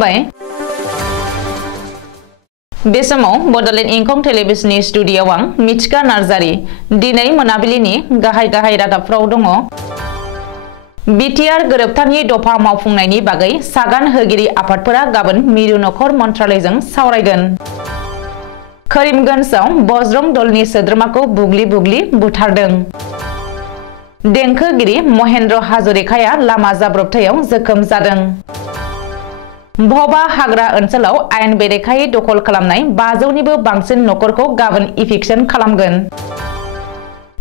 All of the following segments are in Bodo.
खुलुमबाय बे समाव बडलेण्ड इंखं टेलिभिजननि स्टुडिय'आव आं मिथिका नार्जारी दिनै मोनाबिलिनि गाहाय रादाबफ्राव दङ। बिटिआर गोरोबथानि दफा मावफुंनायनि बागै सागान होगिरि आफादफोरा गाबोन मिरु नखर मन्त्रालयजों सावरायगोन। करीमगंजआव बजरंग दलनि सोद्रोमाखौ बुग्लि बुथारदों। देंखोगिरि महेन्द्र हाजरिकाया लामा जाब्रबथायाव जोखोम जादों। भबा हाग्रा ओनसोलाव आयेन बेरेखायै दखल खालामनाय 500निबो बांसिन नखरखौ गाबोन इभिक्सन खालामगोन।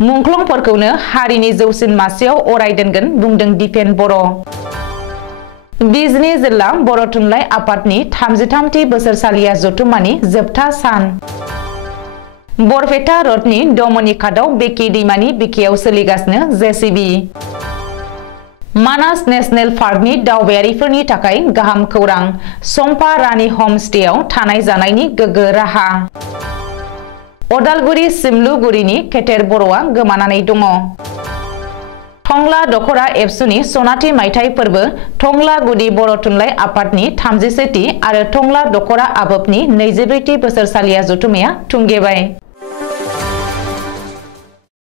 मुंख्लंफोरखौनो हारिनि जौसिन मासियाव अराय दोनगोन बुंदों दिपेन बर'। बिजनी जिल्ला बर' थुनलाइ आफादनि 33थि बोसोरसालिया जथुम्मानि जोबथा सान। बरपेटा रडनि दमनि खादाव बेकि दैमानि बिखायाव सोलिगासिनो जेसिबि। मानास नेशनेल पार्कनि दावबायारिफोरनि थाखाय गाहाम खौरां सम्पा रानी हमस्टेआव थानाय जानायनि गोग्गो राहा। अदालगुरि सिमलुगुरिनि केटेर बर'आ गोमानानै दङ। टंला दखरा एबसुनि सनाथि मायथाइ फोरबो टंला गुदि बर' थुनलाइ आफादनि 31थि आरो टंला दखरा आबोबनि 24थि बोसोरसालिया जथुम्माया थुंगेबाय।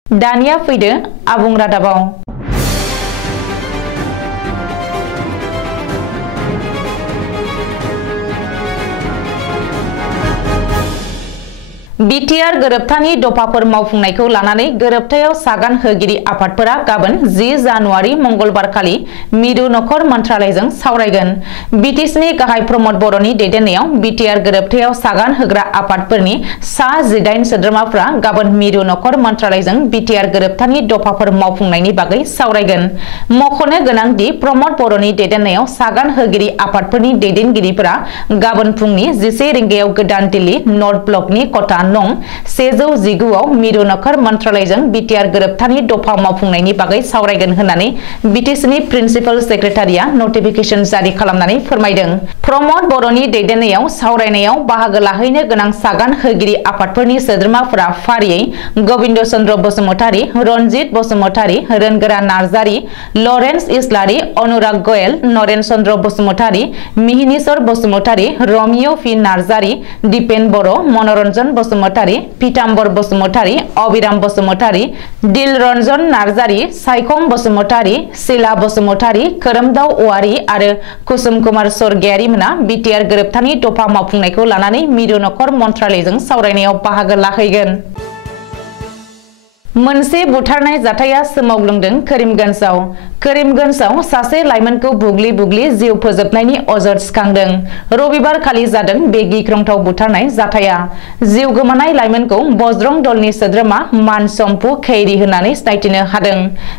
दानिया फैदो आबुं रादाबाव। बिटिआर गोरोबथानि दफाफोर मावफुंनायखौ लानानै गोरोबथायाव सागान होगिरि आफादफोरा गाबोन 10 जानुवारि मंगलबार खालि मिरु नखर मन्त्रालयजों सावरायगोन। बिटिसिनि गाहाय प्रमद बर'नि दैदेननायाव बिटिआर गोरोबथायाव सागान होग्रा आफादफोरनि सा 18 सोद्रोमाफ्रा गाबोन मिरु नखर मन्त्रालयजों बिटिआर गोरोबथानि दफाफोर मावफुंनायनि बागै सावरायगोन। मख'नो गोनांदि प्रमद बर'नि दैदेननायाव सागान होगिरि आफादफोरनि दैदेनगिरिफोरा गाबोन फुंनि 11 रिंगायाव गोदान दिल्ली नर्थ ब्लकनि कटा नं 119 आव मिरु नखर मन्त्रालयजों बिटिआर गोरोबथानि दफा मावफुंनायनि बागै सावरायगोन होननानै बिटिसिनि प्रिन्सिपाल सेक्रेटारिया नटिफिकेशन जारि खालामनानै फोरमायदों। प्रमद बर'नि दैदेननायाव सावरायनायाव बाहागो लाहैनो गोनां सागान होगिरि आफादफोरनि सोद्रोमाफोरा फारियै गोविन्द चन्द्र बसुमतारी, रन्जित बसुमतारी, रोनगोरा नार्जारी, लरेन्स इस्लारी, अनुराग गोयल, नरेन चन्द्र बसुमतारी, मिहिनीश्वर बसुमतारी, रमिय पि नार्जारी, दिपेन बर', मनरन्जन बसुमतारी, पीताम्बर बसुमतारी, अबिराम बसुमतारी, दिलरन्जन नार्जारी, सायखं बसुमतारी, शीला बसुमतारी, खोरोमदाव औवारी आरो कुसुम कुमार स्वर्गियारि मोना बिटिआर गोरोबथानि दफा मावफुंनायखौ लानानै मिरु नखर मन्त्रालयजों सावरायनायाव बाहागो लाहैगोन। मोनसे बुथारनाय जाथाया सोमावग्लुंदों करीमगंजआव सासे लाइमोनखौ बुग्लि जिउ फोजोबनायनि अजद सिखांदों। रबिबार खालि जादों बे गिख्रंथाव बुथारनाय जाथाया। जिउ गोमानाय लाइमोनखौ बजरंग दलनि सोद्रोमा मानसम्पु खैरी होननानै सिनायथिनो हादों।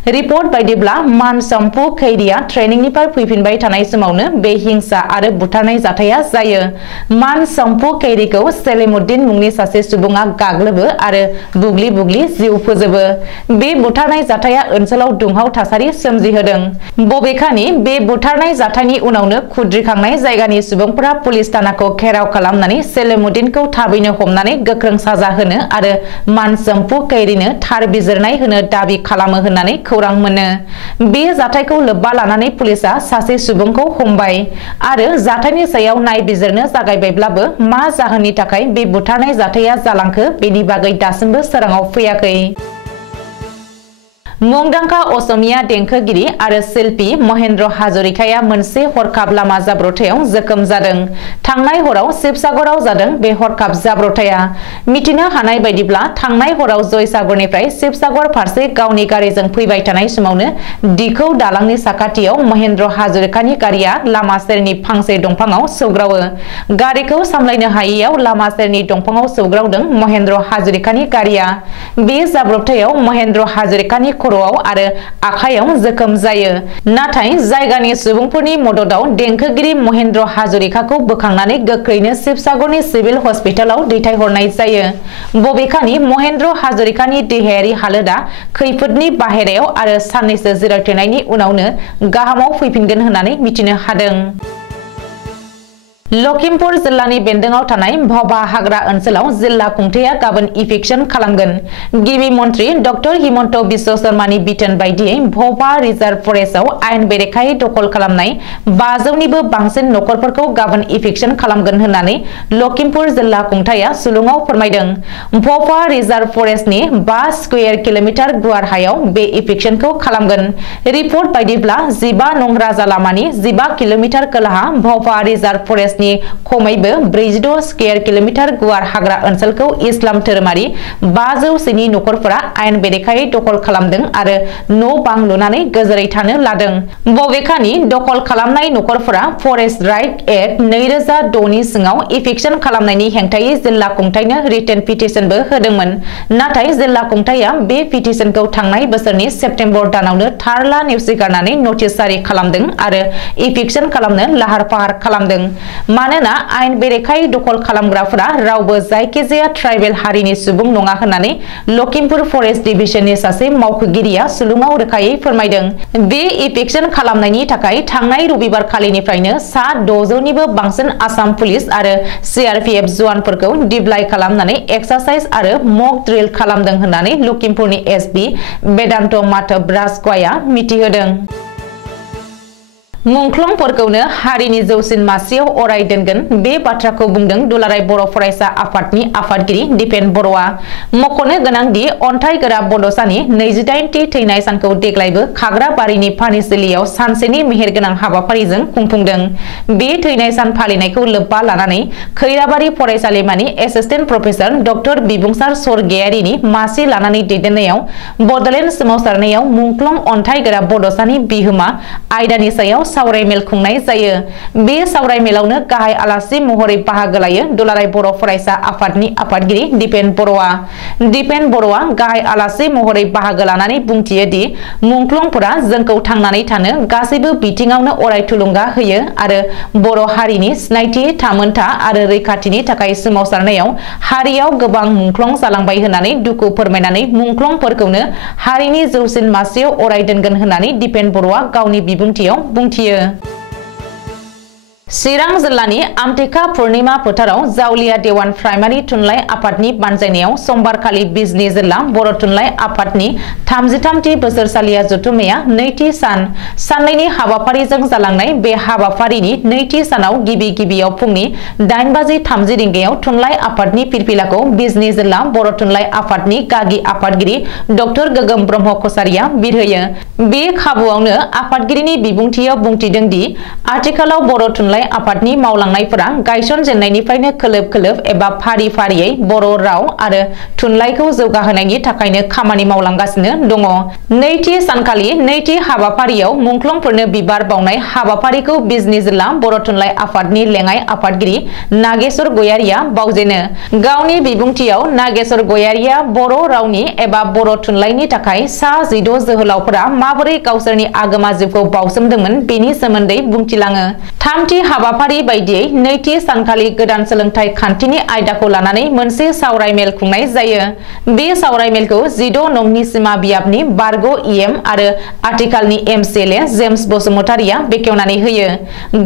रिपर्ट बायदिब्ला मानसम्पु खैरीया ट्रेनिंनिफ्राय फैफिनबाय थानाय समावनो बे हिंसा आरो बुथारनाय जाथाया जायो। मानसम्पु खैरीखौ सेलिमुद्दीन मुंनि सासे सुबुङा गाग्लोबो आरो बुग्लि जिउ फोजोबो। बे बुथारनाय जाथाया ओनसोलाव दुंहाव थासारि सोमजिहोदों। बबेखानि बे बुथारनाय जाथायनि उनावनो खुद्रिखांनाय जायगानि सुबुंफोरा पुलिस थानाखौ घेराव खालामनानै सेलिमुद्दीनखौ थाबैनो हमनानै गोख्रों साजा होनो आरो मानसम्पु खैरीनो थार बिजिरनाय होनो दाबि खालामो होननानै खौरां मोनो। बे जाथायखौ लोब्बा लानानै पुलिसआ सासे सुबुंखौ हमबाय आरो जाथायनि सायाव नायबिजिरनो जागायबायब्लाबो मा जाहोननि थाखाय बे बुथारनाय जाथाया जालांखो बेनि बागै दासिमबो सोराङाव फैयाखै। मुंदांखा असमिया देंखोगिरि आरो शिल्पी महेन्द्र हाजरिकाया मोनसे हरखाब लामा जाब्रबथायाव जोखोम जादों। थांनाय हराव शिबसागराव जादों बे हरखाब जाब्रबथाया। मिथिनो हानाय बायदिब्ला थांनाय हराव जयसागरनिफ्राय शिबसागर फारसे गावनि गारिजों फैबाय थानाय समावनो दिखौ दालांनि साखाथियाव महेन्द्र हाजरिकानि गारिया लामा सेरनि फांसे दंफाङाव सौग्रावो। गारिखौ सामलायनो हायैयाव लामा सेरनि दंफाङाव सौग्रावदों महेन्द्र हाजरिकानि गारिया। बे जाब्रबथायाव महेन्द्र हाजरिकानि खर'आव आरो आखायाव जोखोम जायो। नाथाय जायगानि सुबुंफोरनि मददाव देंखोगिरि महेन्द्र हाजरिकाखौ बोखांनानै गोख्रैनो शिबसागरनि सिभिल हस्पिटालाव दैथायहरनाय जायो। बबेखानि महेन्द्र हाजरिकानि देहायारि हालोदा खैफोदनि बाहेरायाव आरो साननैसो जिरायथ'नायनि उनावनो गाहामाव फैफिनगोन होननानै मिथिनो हादों। लखिमपुर जिल्लानि बेन्दोंआव थानाय भबा हाग्रा ओनसोलाव जिल्ला खुंथाया गाबोन इभिक्सन खालामगोन। गिबि मन्त्रि डक्टर हिमन्त बिश्व शर्मानि बिथोन बायदियै भबा रिजार्भ फरेस्टआव आयेन बेरेखायै दखल खालामनाय 500निबो बांसिन नखरफोरखौ गाबोन इभिक्सन खालामगोन होननानै लखिमपुर जिल्ला खुंथाया सुलुङाव फोरमायदों। भबा रिजार्भ फरेस्टनि 5 स्कुवेर किल'मिटार गुवार हायाव बे इभिक्सनखौ खालामगोन। रिपर्ट बायदिब्ला 15 नं राजा लामानि 15 किल'मिटार खोलाहा भबा रिजार्भ फरेस्टनि खमैबो 46 स्कुवेर किल'मिटार गुवार हाग्रा ओनसोलखौ इस्लाम धोरोमारि 500 नखरफोरा आयेन बेरेखायै दखल खालामदों आरो न' बां लुनानै गोजोरै थानो लादों। बबेखानि दखल खालामनाय नखरफोरा फरेस्ट राइट एक्ट 2006 नि सिङाव इभिक्सन खालामनायनि हेंथायै जिल्ला खुंथायनो रिटेन पिटिशनबो होदोंमोन। नाथाय जिल्ला खुंथाया बे पिटिशनखौ थांनाय बोसोरनि सेप्तेम्बर दानावनो थारला नेवसिगारनानै नटिस जारि खालामदों आरो इभिक्सन खालामनो लाहार फाहार खालामदों। मानोना आयेन बेरेखायै दखल खालामग्राफोरा रावबो जायखिजाया ट्राइबेल हारिनि सुबुं नङा होननानै लखिमपुर फरेस्ट डिभिजननि सासे मावख'गिरिया सुलुङाव रोखायै फोरमायदों। बे इभिक्सन खालामनायनि थाखाय थांनाय रबिबार खालिनिफ्रायनो सा 600निबो बांसिन आसाम पुलिस आरो CRPF जवानफोरखौ डिप्लय खालामनानै एक्सारसाइज आरो मक ड्रिल खालामदों होननानै लखिमपुरनि SP बेदान्त माधव राजग'या मिथिहोदों। मुंख्लंफोरखौनो हारिनि जौसिन मासियाव अराय दोनगोन बे बाथ्राखौ बुंदों दुलाराय बर' फरायसा आफादनि आफादगिरि दिपेन बर'आ। मख'नो गोनांदि अन्थाइगोरा बड'सानि 28थि थैनाय सानखौ देग्लायबो खाग्राबारिनि फानिसिलियाव सानसेनि मेहेरगोनां हाबाफारिजों खुंफुंदों। बे थैनाय सान फालिनायखौ लोब्बा लानानै खैराबारि फरायसालिमानि एसिस्टेन्ट प्रफेसर डक्टर बिबुंसार स्वर्गयारिनि मासि लानानै दैदेननायाव बड'लेण्ड सोमावसारनायाव मुंख्लं अन्थाइगोरा बड'सानि बिहोमा आयदानि सायाव सावरायमेल खुंनाय जायो। बे सावरायमेलावनो गाहाय आलासि महरै बाहागो लायो दुलाराय बर' फरायसा आफादनि आफादगिरि दिपेन बर'आ। दिपेन बर'आ गाहाय आलासि महरै बाहागो लानानै बुंथियो दि मुंख्लंफोरा जोंखौ थांनानै थानो गासैबो बिथिङावनो अराय थुलुंगा होयो आरो बर' हारिनि सिनायथि थामोनथा आरो रैखाथिनि थाखाय सोमावसारनायाव हारियाव गोबां मुंख्लं जालांबाय होननानै दुखु फोरमायनानै मुंख्लंफोरखौनो हारिनि जौसिन मासियाव अराय दोनगोन होननानै दिपेन बर'आ गावनि बिबुंथियाव बुंथियो। चिरां जिल्लानि आमटेका पुर्णिमा फोथाराव जावलिया देवान प्राइमारि थुनलाइ आफादनि बानजायनायाव समबारखालि बिजनी जिल्ला बर' थुनलाइ आफादनि 33थि बोसोरसालिया जथुम्माया नैथि सान साननैनि हाबाफारिजों जालांनाय बे हाबाफारिनि नैथि सानाव गिबियाव फुंनि 8:30 रिंगायाव थुनलाइ आफादनि फिरफिलाखौ बिजनी जिल्ला बर' थुनलाइ आफादनि गागि आफादगिरि डक्टर गोगोम ब्रह्म कछारिया बिरहोयो। बे खाबुआवनो आफादगिरिनि बिबुंथियाव बुंथिदों दि आथिखालाव बर' थुनलाइ आफादनि मावलांनायफोरा गायसनजेननायनिफ्रायनो खोलोब खोलोब एबा फारि फारियै बर' राव आरो थुनलाइखौ जौगाहोनायनि थाखायनो खामानि मावलांगासिनो दङ। नैथि सानखालि नैथि हाबाफारियाव मुंख्लंफोरनो बिबार बावनाय हाबाफारिखौ बिजनी जिल्ला बर' थुनलाइ आफादनि लेङाइ आफादगिरि नागेश्वर गयारिया बावजेनो। गावनि बिबुंथियाव नागेश्वर गयारिया बर' रावनि एबा बर' थुनलाइनि थाखाय सा 16 जोहोलावफोरा माबोरै गावसोरनि आगोमा जिउखौ बावसोमदोंमोन बेनि सोमोन्दै बुंथिलाङो। थामथि हाबाफारि बायदियै नैथि सानखालि गोदान सोलोंथाइ खान्थिनि आयदाखौ लानानै मोनसे सावरायमेल खुंनाय जायो। बे सावरायमेलखौ 16 नंनि सिमा बियाबनि बारग' EM आरो आथिखालनि MCLA जेम्स बसुमतारिया बेखेवनानै होयो।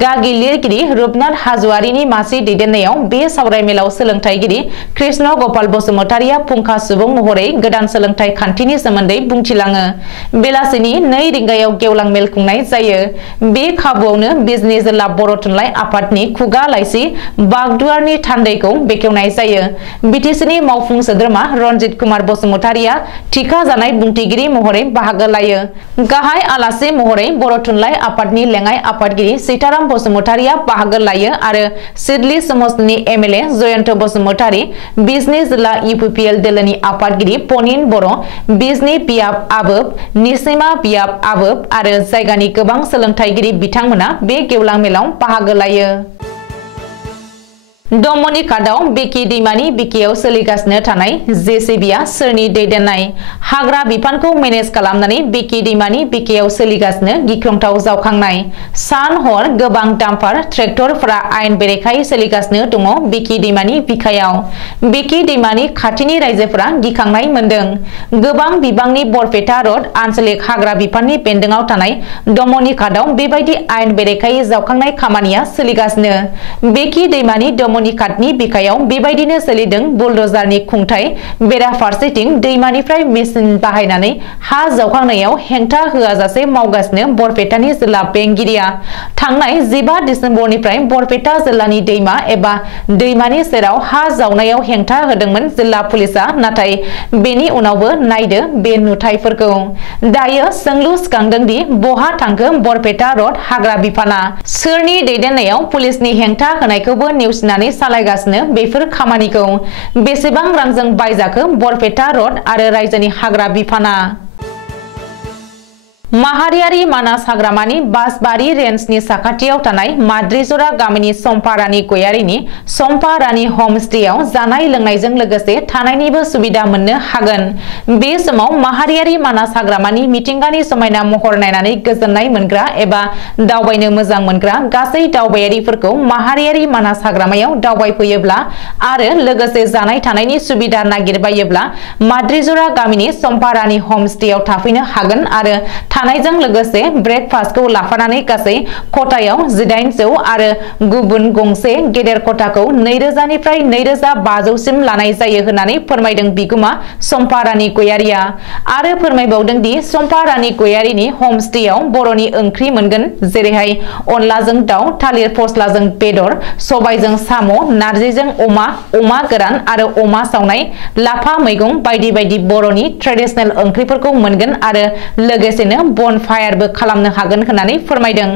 गागि लिरगिरि रुपनाथ हाज'वारिनि मासि दैदेननायाव बे सावरायमेलाव सोलोंथाइगिरि कृष्ण गपाल बसुमतारिया फुंखा सुबुं महरै गोदान सोलोंथाइ खान्थिनि सोमोन्दै बुंथिलाङो। बेलासिनि 2 रिंगायाव गेवलां मेल खुंनाय जायो। बे खाबुआवनो बिजनी जिल्ला बर' थुनलाइ आफादनि खुगा लाइसि बागदुवारनि थान्दैखौ बेखेवनाय जायो। बिटिसिनि मावफुं सोद्रोमा रनजित कुमार बसुमतारिया थिखा जानाय बुंथिगिरि महरै बाहागो लायो। गाहाय आलासि महरै बर' थुनलाइ आफादनि लेङाइ आफादगिरि सीताराम बसुमतारिया बाहागो लायो आरो सिडली समष्टिनि MLA जयन्त बसुमतारी, बिजनी जिल्ला UPPL दोलोनि आफादगिरि पनिन बर', बिजनी बियाब आबोब, निसिमा बियाब आबोब आरो जायगानि गोबां सोलोंथाइगिरि बिथांमोना बे गेवलां मेलाव बाहागो लायो। दमनि कादाव बिकि दैमानि बिकियाव सोलिगासिनो थानाय जेसीबीआ सोरनि दैदेननाय हाग्रा बिफानखौ मेनेज खालामनानै बिकि दैमानि बिकियाव सोलिगासिनो गिख्रंथाव जावखांनाय सान हर गोबां डाम्पार ट्रेक्टरफोरा आयेन बेरेखायै सोलिगासिनो दङ बिकि दैमानि बिखायाव बिकि दैमानि खाथिनि रायजोफोरा गिखांनाय मोनदों गोबां बिबांनि बरपेटा रोड आन्चलिक हाग्रा बिफाननि बेन्दोंआव थानाय दमनि कादाव बेबायदि आयेन बेरेखायै जावखांनाय खामानिया सोलिगासिनो बिकि दैमानि दमनिकाटनि बिखायाव बेबायदिनो सोलिदों बुलडोजारनि खुंथाय बेराफारसेथिं दैमानिफ्राय मेसिन बाहायनानै हा जावखांनायाव हेंथा होआजासे मावगासिनो बरपेटानि जिल्ला बेंगिरिया थांनाय 15 डिसेम्बरनिफ्राय बरपेटा जिल्लानि दैमा एबा दैमानि सेराव हा जावनायाव हेंथा होदोंमोन जिल्ला पुलिसा नाथाय बेनि उनावबो नायदो बे नुथायफोरखौ दायो सोंलु सिखांदों दि बहा थांखो बरपेटा रोड हाग्रा बिफाना सोरनि दैदेननायाव पुलिसनि हेंथा होनायखौबो नेवसिनानै सालायगासिनो बेफोर खामानिखौ बेसेबां रांजों बायजाखो बरपेटा रोड आरो रायजोनि हाग्रा बिफाना माहारियारि मानास हाग्रामानि बासबारि रेन्जनि साखाथियाव थानाय माद्रिजरा गामिनि सम्पा रानी गयारिनि सम्पा रानी हमस्टेयाव जानाय लोंनायजों लोगोसे थानायनिबो सुबिदा मोननो हागोन बे समाव माहारियारि मानास हाग्रामानि मिथिंगानि समायना महर नायनानै गोजोननाय मोनग्रा एबा दावबायनो मोजां मोनग्रा गासै दावबायारिफोरखौ माहारियारि मानास हाग्रामायाव दावबायफैयोब्ला आरो लोगोसे जानाय थानायनि सुबिदा नागिरबायोब्ला माद्रिजरा गामिनि सम्पा रानी हमस्टेयाव थाफैनो हागोन आरो थानायजों लोगोसे ब्रेकफास्टखौ लाफानानै गासै खथायाव 1800 आरो गुबुन गंसे गेदेर खथाखौ 2000 निफ्राय 2500 सिम लानाय जायो होननानै फोरमायदों बिगुमा सम्पा रानी गयारिया आरो फोरमायबावदों दि सम्पा रानी गयारिनि हमस्टेयाव बर'नि ओंख्रि मोनगोन जेरैहाय अनलाजों दाउ थालिर फस्लाजों बेदर सबायजों साम' नारजिजों अमा गोरान आरो अमा सावनाय लाफा मैगं बायदि बायदि बर'नि ट्रेडिशनेल ओंख्रिफोरखौ मोनगोन आरो लोगोसेनो बनफायारबो खालामनो हागोन होननानै फोरमायदों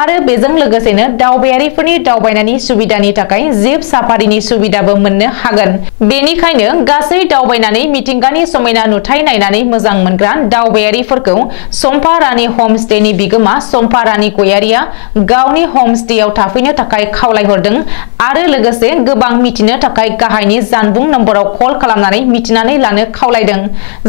आरो बेजों लोगोसेनो दावबायारिफोरनि दावबायनायनि सुबिदानि थाखाय जिप साफारिनि सुबिदाबो मोननो हागोन बेनिखायनो गासै दावबायनानै मिथिंगानि समायना नुथाय नायनानै मोजां मोनग्रा दावबायारिफोरखौ सम्पा रानी हमस्टेनि बिगोमा सम्पा रानी गयारिया गावनि हमस्टेयाव थाफैनो थाखाय खावलायहरदों आरो लोगोसे गोबां मिथिनो थाखाय गाहायनि जानबुं नम्बराव कल खालामनानै मिथिनानै लानो खावलायदों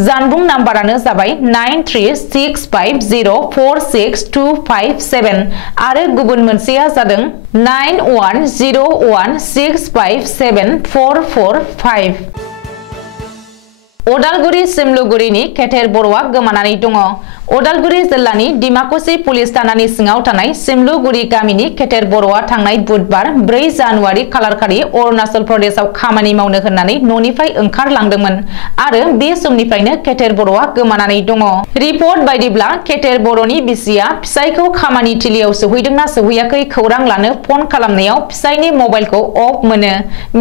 जानबुं नाम्बारानो जाबाय 9365046257 आरो गुबुन मोनसेया जादों 9101657445 अदालगुरि सिमलुगुरिनि केथेर बर'आ गोमानानै दङ अदालगुरि जिल्लानि डिमाकुसि पुलिस थानानि सिङाव थानाय सिमलुगुरि गामिनि केथेर बर'आ थांनाय बुधबार 4 जानुवारि खालारखालि अरुणाचल प्रदेशआव खामानि मावनो होननानै न'निफ्राय ओंखारलांदोंमोन आरो बे समनिफ्रायनो केथेर बर'आ गोमानानै दङ रिपर्ट बायदिब्ला केथेर बर'नि बिसिया फिसायखौ खामानि थिलियाव सौहैदोंना सौहैयाखै खौरां लानो फन खालामनायाव फिसायनि मबाइलखौ अफ मोनो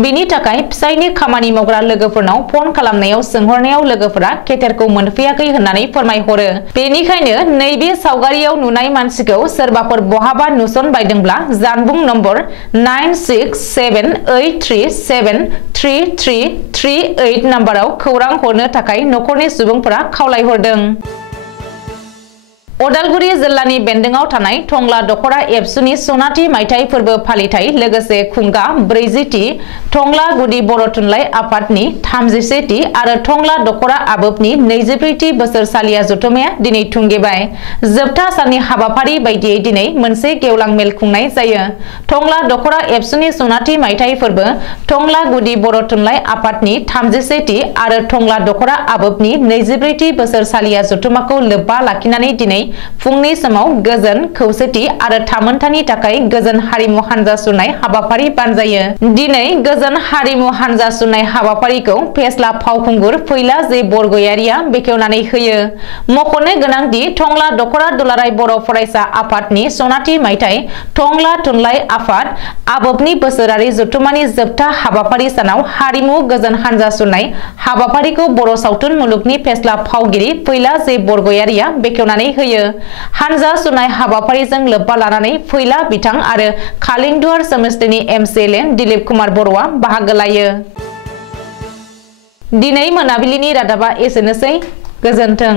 बिनि थाखाय फिसायनि खामानि मावग्रा लोगोफोरनाव फन खालामनायाव सोंहरनायाव लोगोफोरा केथेरखौ मोनफैयाखै होननानै फोरमायहरो बेनिखायनो नैबे सावगारियाव नुनाय मानसिखौ सोरबाफोर बहाबा नुसनबायदोंब्ला जानबुं नम्बर 9678373338 नम्बराव खौरां हरनो थाखाय नखरनि सुबुंफोरा खावलायहरदों अदालगुरि जिल्लानि बेन्दोंआव थानाय टंला दखरा एबसुनि सनाथि मायथाइ फोरबो फालिथाय लोगोसे खुंगा 40थि टंला गुदि बर' थुनलाइ आफादनि 31थि आरो टंला दखरा आबोबनि 24थि बोसोरसालिया जथुमाया दिनै थुंगेबाय जोबथा साननि हाबाफारि बायदियै दिनै मोनसे गेवलां मेल खुंनाय जायो टंला दखरा एबसुनि सनाथि मायथाइ फोरबो टंला गुदि बर' थुनलाइ आफादनि 31थि आरो टंला दखरा आबोबनि 24थि बोसोरसालिया जथुमाखौ लोब्बा लाखिनानै दिनै फुंनि समाव गोजोन खौसेथि आरो थामोनथानि थाखाय गोजोन हारिमु हानजा सुरनाय हाबाफारि बानजायो दिनै गोजोन हारिमु हानजा सुरनाय हाबाफारिखौ फेस्ला फावखुंगुर फैला जे बरगयारिया बेखेवनानै होयो मख'नो गोनांदि टंला दखरा दुलाराय बर' फरायसा आफादनि सनाथि मायथाइ टंला थुनलाइ आफाद आबोबनि बोसोरारि जथुमानि जोबथा हाबाफारि सानाव हारिमु गोजोन हानजा सुरनाय हाबाफारिखौ बर' सावथुन मुलुगनि फेस्ला फावगिरि फैला जे बरगयारिया बेखेवनानै होयो हानजा सुरनाय हाबाफारिजों लोब्बा लानानै फैला बिथां आरो खालिंदुवार समस्तिनि एमसिएलए दिलीप कुमार बर'आ बाहागो लायो दिनै मोनाबिलिनि रादाबा एसेनोसै गोजोन्थों।